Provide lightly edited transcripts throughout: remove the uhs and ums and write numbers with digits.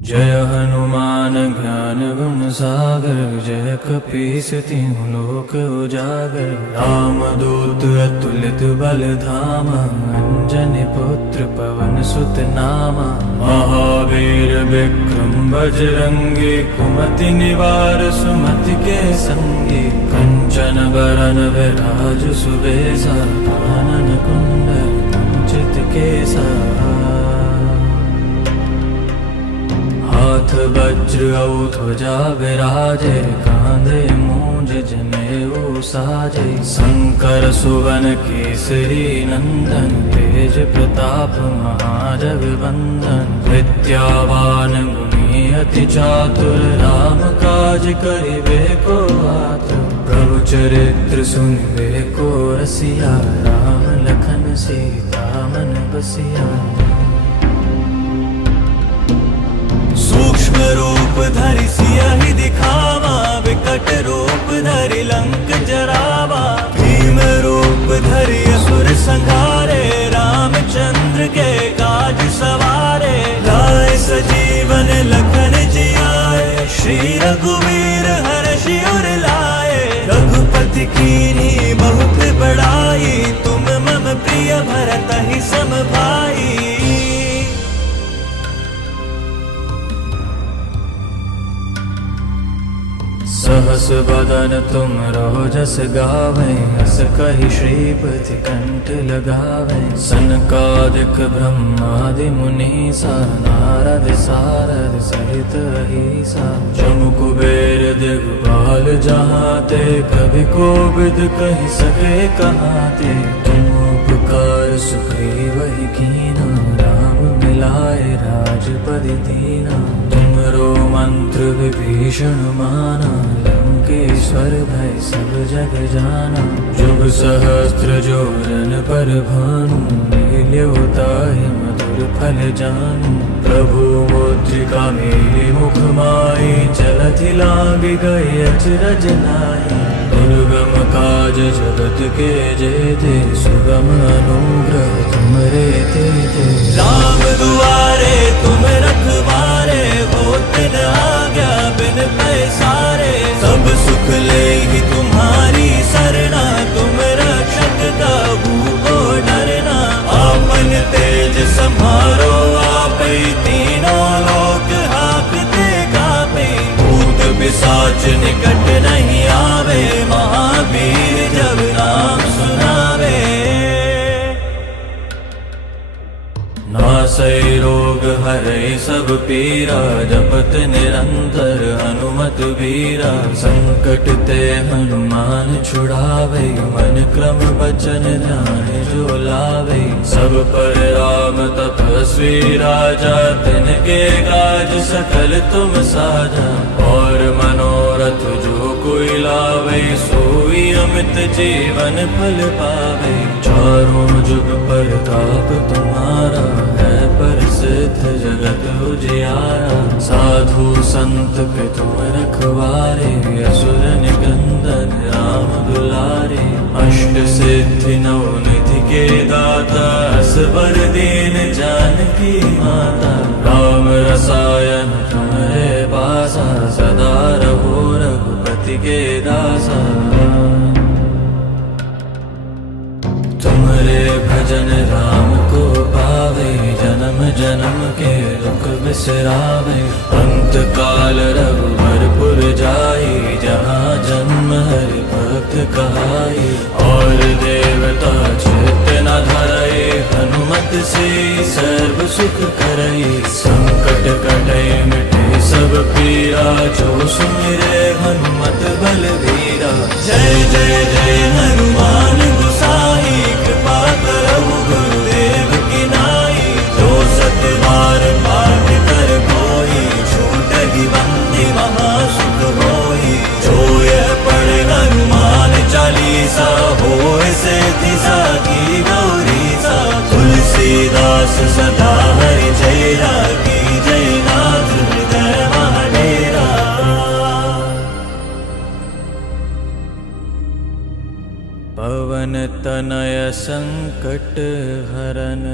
जय हनुमान ज्ञान गुण सागर, जय कपीस तिहुँ लोक उजागर। राम दूत अतुलित बल धामा, अंजनी पुत्र पवन सुत नामा। महावीर विक्रम बजरंगी, कुमति निवार सुमति के संगी। कंचन बरन विराज सुबेसा, कानन कुंडल कुंचित केसा। हाथ वज्र और ध्वजा विराजे, कांधे मूंज जनेऊ साजे। शंकर सुवन केसरी नंदन, तेज प्रताप महाजगवंदन। विद्यावान गुणी अति चातुर, राम काज करिबे को आतुर। प्रभु चरित्र सुनिबे को रसिया, राम लखन सीता मन बसिया। सूक्ष्म रूप धरि सियहि दिखावा, विकट रूप धरि लंक जरावा। भीम रूप धरि असुर संहारे, रामचंद्र के काज सवारे। लाए सजीवन लखन जियाए, श्री रघुवीर हर्षि उर लाए। रघुपति कीन्ही बहुत बड़ाई, तुम मम प्रिय भरतहि सम भाई। सहस बदन तुम रहो जस गावें, हस कहि श्रीपति कंठ लगावें। सनकादिक ब्रह्मादि मुनीसा, नारद सारद सहित अहीसा। जमु कुबेर दिगपाल जहाते, कवि कोविद कहि सके कहाते। तुम उपकार सुग्रीवहि कीना, राम मिलाए राजपद दीना। तुमरो मंत्र विभीषण माना, लंकेश्वर भय सब जग जाना। जुग सहस्त्र जोरन पर भानु, लील्यो ताहि मधुर फल जानू। प्रभु मुद्रिका मेलि मुख माहि, चलति लांघि गए अचरज नाहि। दुर्गम काज जगत के जेते, सुगम अनुग्रह तुमरे तेते। राम दुआरे तुम रखवारे, होत न आज्ञा बिन पैसारे। सब सुख लेगी तुम्हारी सरना, तुम रक्षक काहू को डरना। आपन तेज सम्हारो आपै, तीनों लोक हांकते कांपे। भूत पिशाच निकट नहीं आवे, महावीर जब नाम सुनावे। नासै रोग हरै सब पीरा, जपत निरंतर हनुमत वीरा। संकट ते हनुमान छुड़ावे, मन क्रम बचन ध्यान जो लावे। सब पर राम तपस्वी राजा, तिनके काज सकल तुम साजा। और मनोरथ जो कोई लावे, सोई अमित जीवन फल पावे। चारों जुग परताप तुम्हारा, है प्रसिद्ध जगत उजियारा। साधु संत के तुम रखवारे, असुर निकंदन राम दुलारे। अष्ट सिद्धि नौ निधि के दाता, असबर दीन जानकी माता। राम रसायन तुम्हारे पासा, सदा रहो रघुपति के दासा। तुमरे भजन राम को पावे, जन्म जन्म के दुख बिसरावे। अंत काल रघुबरपुर जाई, जहाँ जन्म हरि भक्त कहाई। और देवता चित्त न धरई, हनुमत से सर्व सुख करई। संकट कटै मिटे सब पीरा, जो सुमिरे हनुमत बलवीरा। जय जय जय हनुमान गोसाई, कृपा करहु गुरुदेव की नाई। जो सत बार पाठ कर कोई, छूटहि बंदी महासुख होई। जो यह पढ़े हनुमान चालीसा, होय सिद्धि साखी गौरीसा। तुलसीदास सदा हरि चेरा, की जय नाथ हृदय महाडेरा। पवन तनय संकट हरन,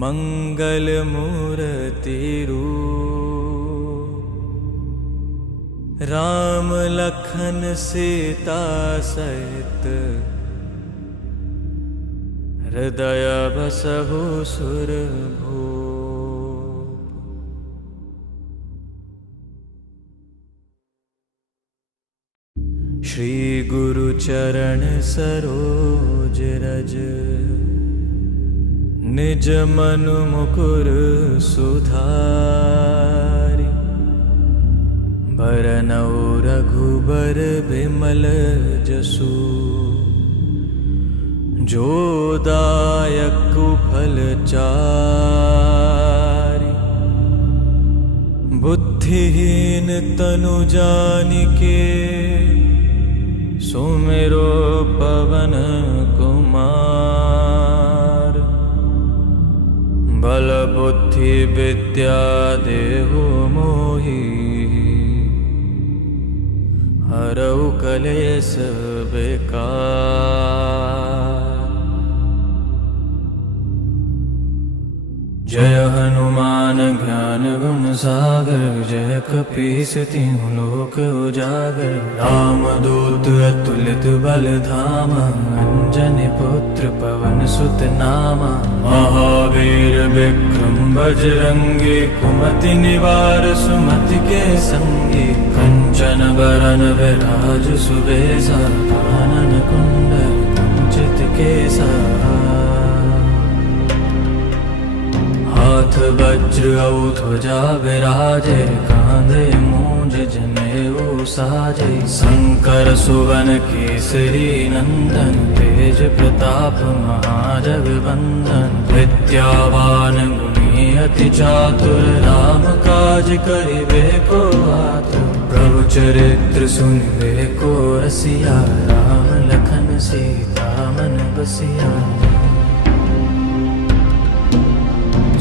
मंगल मूर्ति रूप। राम लखन सीता सहित हृदय बसहु सुरभूप। श्री गुरु चरण सरोज रज निज मनु मुकुर सुधारि। बरनउँ रघुबर बिमल जसु जो दायक फल चारि। बुद्धिहीन तनु जानिके सुमिरो पवन कुमार। बल बुद्धि विद्या देहु मोहि हरऊ कलेस बेकार। जय हनुमान ज्ञान गुण सागर जय कपीस तिहुँ लोक उजागर। राम दूत अतुलित बल धामा अंजनी पुत्र पवन सुत नामा। महावीर विक्रम बजरंगी कुमति निवार सुमति के संगी। कंचन बरन विराज सुबेसा कानन कुंडल कुंचित केसा। हाथ वज्र और ध्वजा विराजे कांधे मूंज जनेऊ साजे। शंकर सुवन केसरी नंदन तेज प्रताप महाजगवंदन। विद्यावान गुणी अति चातुर राम काज करिबे को आतुर। प्रभु चरित्र सुनिबे को रसिया राम लखन सीता मन बसिया।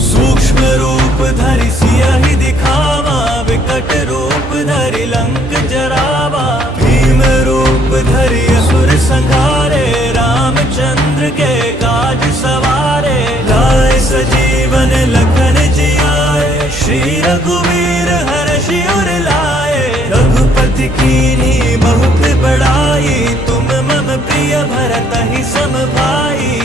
सूक्ष्म रूप धरि सियहि दिखावा विकट रूप धरि लंक जरावा। भीम रूप धरि असुर संहारे रामचंद्र के काज सवारे। लाए सजीवन लखन जियाए श्री रघुवीर हर्षि उर लाए। रघुपति कीन्ही बहुत बड़ाई तुम मम प्रिय भरतहि सम भाई।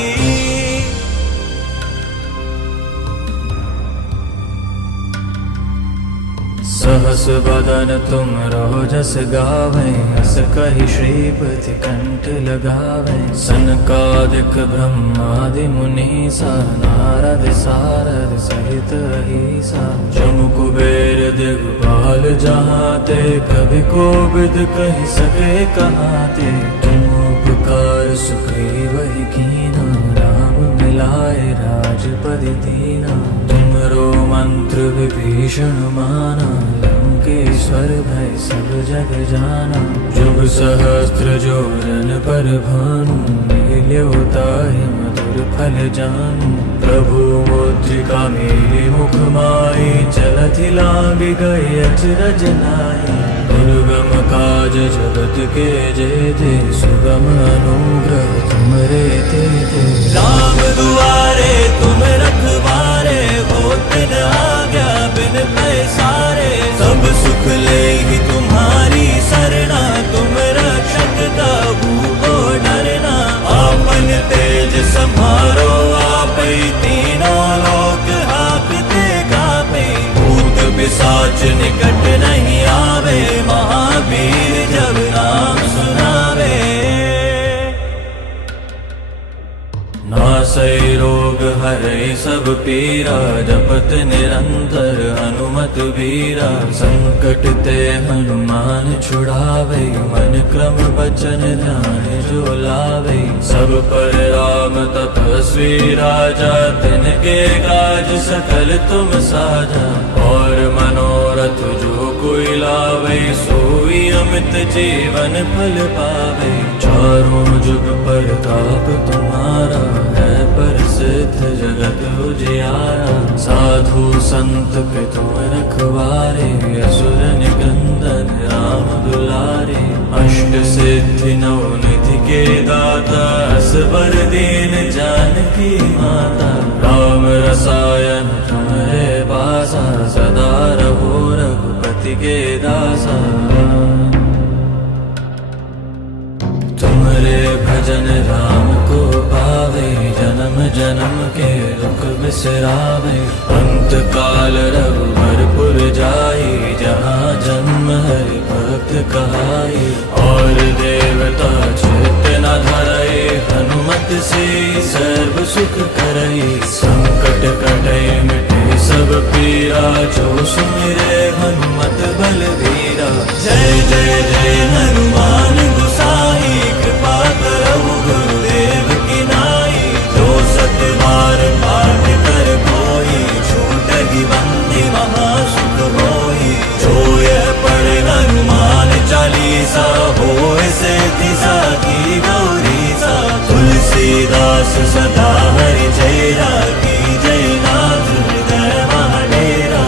सहस बदन तुम रोजस गावें हस कहि श्रीपति कंठ लगावें। सनकादिक ब्रह्मादि मुनीसा नारद सारद सहित अहीसा। जमु कुबेर दिगपाल जहाते कवि कोविद कहि सके कहाते। तुम उपकार सुग्रीवहि कीना राम मिलाए राजपदि दीना। तुमरो मंत्र विभीषण माना लंकेश्वर भय सब जग जाना। जुग सहस्त्र जोरन पर भानु लील्यो ताहि मधुर फल जानू। प्रभु मुद्रिका मेलि मुख माहि चलति लांघि गए अचरज नाहि। दुर्गम काज जगत के जेते सुगम अनुग्रह तुमरे तेते। राम दुआरे तुम रखवारे होत न आज्ञा बिन पैसारे। सब सुख लेहि तुम्हारी सरना तुम रक्षक काहू को डरना। आपन तेज सम्हारो आपै तीनों लोक हाकते कापै। भूत पिशाच निकट नहीं आवे महावीर जब नाम सुनावे। नासै रोग हरै सब पीरा जपत निरंतर हनुमत वीरा। संकट ते हनुमान छुड़ावे मन क्रम बचन ध्यान जो लावे। सब पर राम तपस्वी राजा तिनके काज सकल तुम साजा। और मनोरथ जो कोई लावे सोई अमित जीवन फल पावे। चारों जुग प्रताप तुम्हारा है प्रसिद्ध जगत उजियारा। साधु संत के तुम रखवारे असुर निकंदन राम दुलारे। अष्ट सिद्धि नौ निधि के दाता असबर दीन जानकी माता। राम रसायन तुम्हारे पासा सदा रहो रघुपति के दासा। भजन राम को पावे, जन्म जन्म के दुख बिसरावे। अंत काल रघुबरपुर जाई, जहाँ जन्म हरि भक्त कहाई। और देवता चित्त न धरई, हनुमत से सर्व सुख करई। संकट कटे मिटे सब पीरा, जो सुमिरे हनुमत बलवीरा। जय जय जय हनुमान गोसाई, कृपा करहु गुरुदेव की नाई। जो सत बार पाठ कर कोई, छूटहि बंदी महासुख होई। जो यह पढ़े हनुमान चालीसा, होय सिद्धि साखी गौरीसा। तुलसीदास सदा हरि चेरा, की जय नाथ हृदय महाडेरा।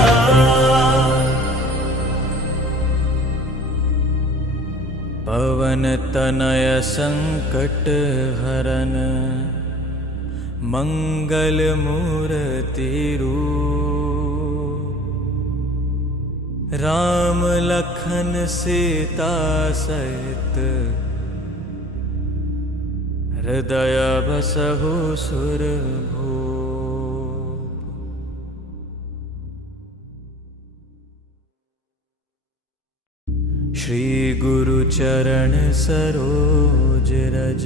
पवन तनय संकट हरन, मंगल मूर्ति रूप। राम लखन सीता सहित, हृदय बसहु सुरभूप। श्री गुरु चरण सरोज रज,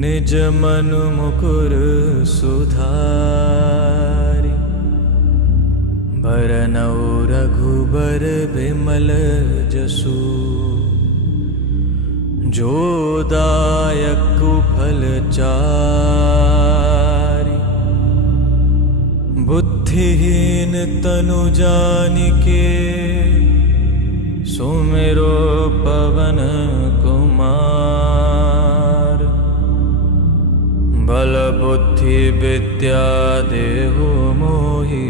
निज मनु मुकुर सुधारि। बरनउँ रघुबर बिमल जसु, जो दायक फल चारि। बुद्धिहीन तनु जानिके, सुमिरो पवन कुमार। बल बुद्धि विद्या देहु मोहि,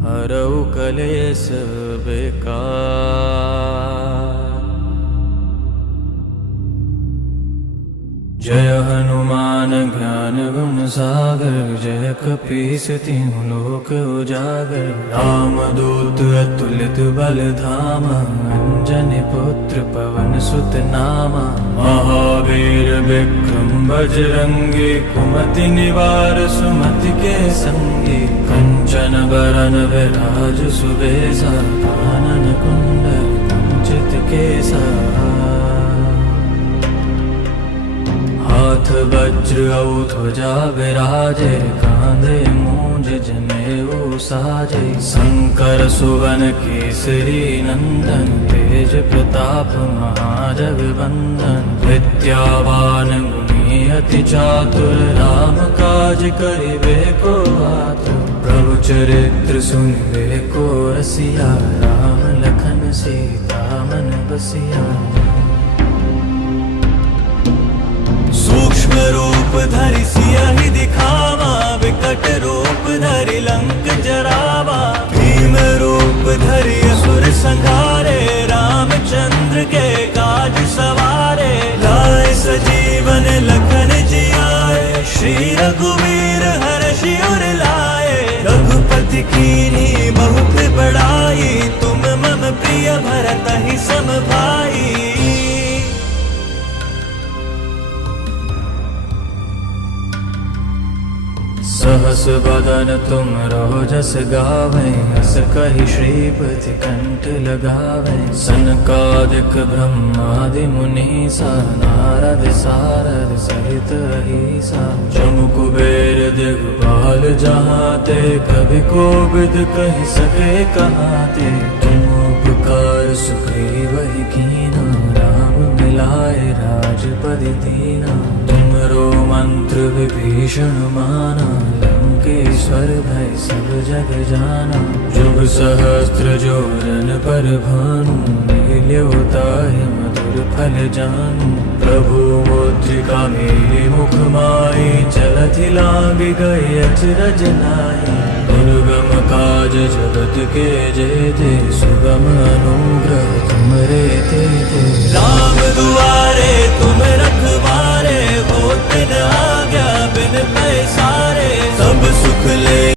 हरऊ कलेश बेकार। जय हनुमान ज्ञान गुण सागर, जय कपीस तिहुँ लोक उजागर। राम दूत अतुलित बल धामा, अंजनी पुत्र पवन सुत नामा। महावीर विक्रम बजरंगी, कुमति निवार सुमति के संगी। कंचन बरन विराज सुबेसा, कानन कुंडल कुंचित केसा। हाथ वज्र औ ध्वजा विराजे, कांधे मूंज जनेऊ साजे। शंकर सुवन केसरी नंदन, तेज प्रताप महाजगवंदन। विद्यावान गुणी अति चातुर, राम काज करिबे को आतुर। प्रभु चरित्र सुनिबे को रसिया, राम लखन सीता मन बसिया। सूक्ष्म रूप धरि सियहि दिखावा, विकट रूप धरि लंक जरावा। भीम रूप धरि असुर संहारे, रामचंद्र के काज सवारे। लाए सजीवन लखन जियाए, श्री रघुवीर हर्षि उर लाए। रघुपति कीन्ही बहुत बड़ाई, तुम मम प्रिय भरतहि सम भाई। सहस बदन तुम रोजस गावें, हस कहि श्रीपति कंठ लगावें। सनकादिक ब्रह्मादि मुनीसा, नारद सारद सहित अहीसा। जम कुबेर दिगपाल जहाते, कवि कोविद कहि सके कहाते। तुम उपकार सुग्रीवहि कीना, राम मिलाए राजपदि दीना। तुमरो मंत्र विभीषण माना, लंकेश्वर भय सब जग जाना। जुग सहस्त्र जोरन पर भानु, लील्यो ताहि मधुर फल जानू। प्रभु मुद्रिका मेलि मुख माहि, चलति लांघि गए अचरज नाहि। दुर्गम काज जगत के जेते, सुगम अनुग्रह तुमरे तेते। राम दुआरे तुम रखवारे, होत न आज्ञा बिन पैसारे। सब सुख ले